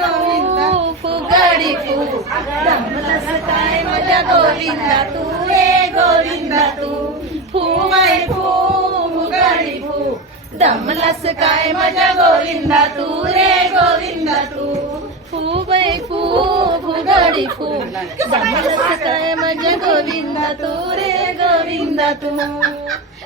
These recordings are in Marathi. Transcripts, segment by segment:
फू फुगडी फू दमलस काय माझ्या गोविंदा तू रे गोविंदा तू फू माय फू फुगडी फू दमलस काय माझ्या गोविंदा तू रे गोविंदा तू फू बाई फू फुगडी फू दमलस काय माझ्या गोविंदा तू रे गोविंदा तू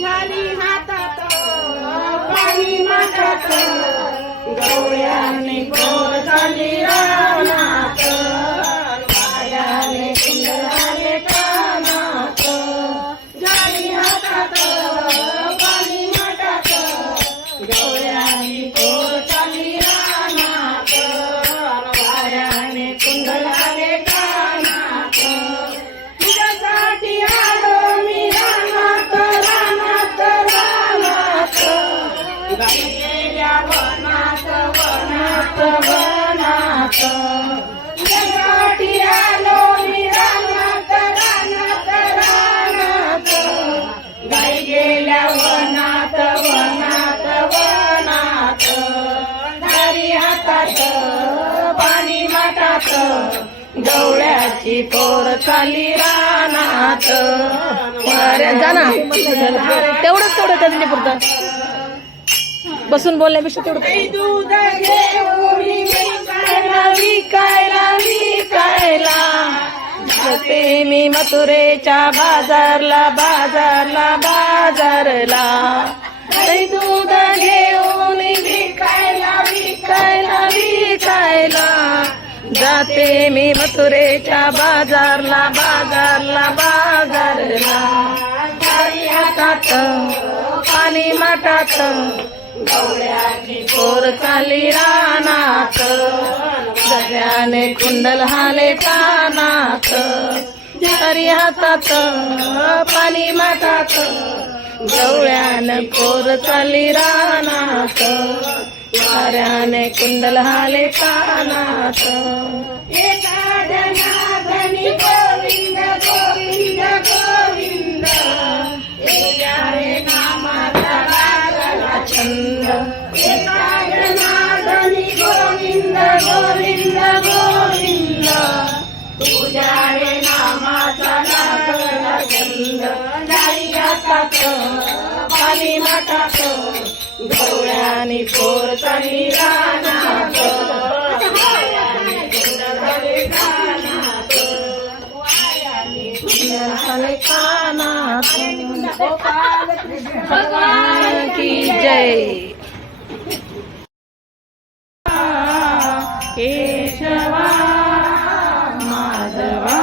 झाली हातात पाणी माठात गवळ्याने गोर झाली राणा वनात वनात आलो मी रानात रानात रानात गाई गेल्या वनात वनात वनात दारी हातात पाणी गवळ्याची पोर चाली रानात तेवढंच तेवढं त्याच्या पुरतं. बसून बोलण्यापेक्षा तेवढं जाते मी मथुरेच्या बाजारला बाजारला बाजारला. आई दूध घेऊन विकायला विकायला विकायला जाते मी मथुरेच्या बाजारला बाजारला बाजारला. पाणी माटात पोर चाली रानात. गजाने कुंडल हाले कानात हरी हातात पाणी माटात गवळ्यानं पोर चाली रानात. वाऱ्याने कुंडल हाले कानात गोविंद गोविंद गोविंद. रानात हाले कानात भगवान की जय केशवा माधवा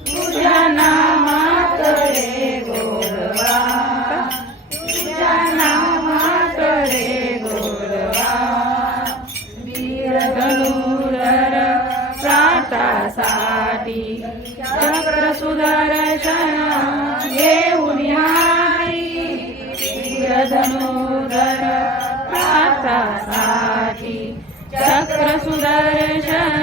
तुझ्या नामात रे गोरवा. तुझ्या नामात रे गोरवा. वीर प्रातासाठी चक्र सुदर्शन घेऊन हारी प्रातासाठी चक्र सुदर्शन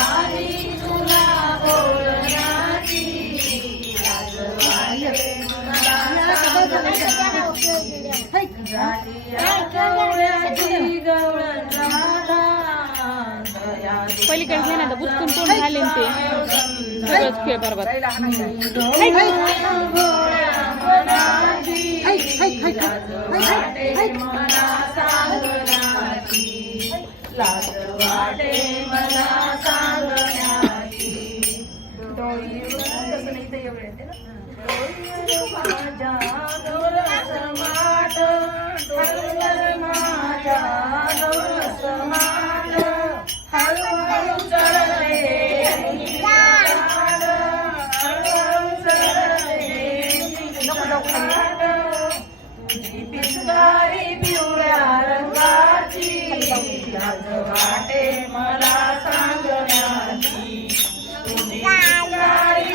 पलीकडे घे ना बुचकून तोंड झाले ते. सगळंच खेळ बरोबर कसं नाही एवढे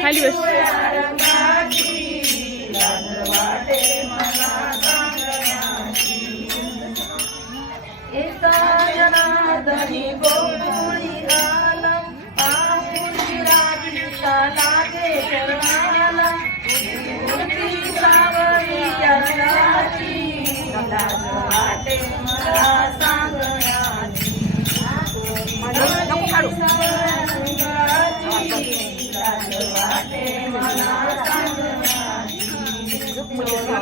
खाली बस. पिवळ्या रंगाची एका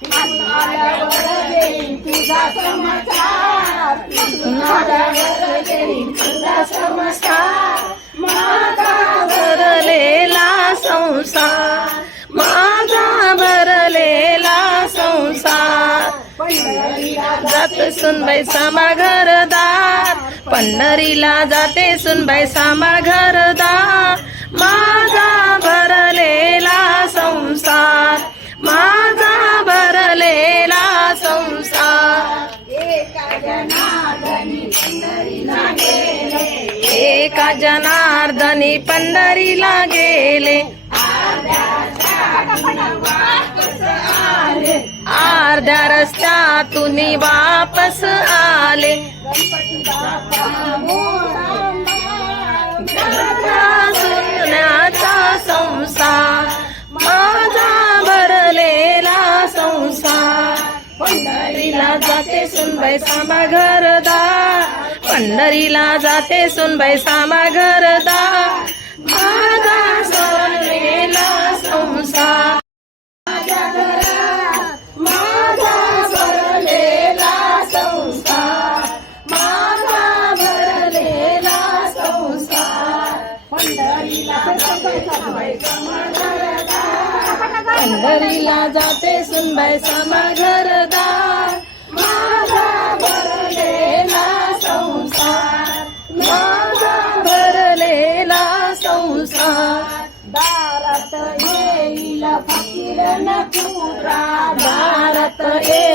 तुला बोलण्याची लाज वाटे मला सांगण्याची माझा भरलेला संसार माझा भरलेला संसार जात. सुनबाई सामा घरदार पंढरीला जाते सुनबाई सामा घरदार माझा जनार्दनी पंढरीला गेले अर्ध्या रस्त्यातून वापस आले। माझा पंढरीला जाते सुनबाई सामा घरदार पंढरीला जाते सुनबाई सामा घरदार माझा सोडलेला संसार. संसार. पंढरीला जाते सुनबाई सामा घरदार ता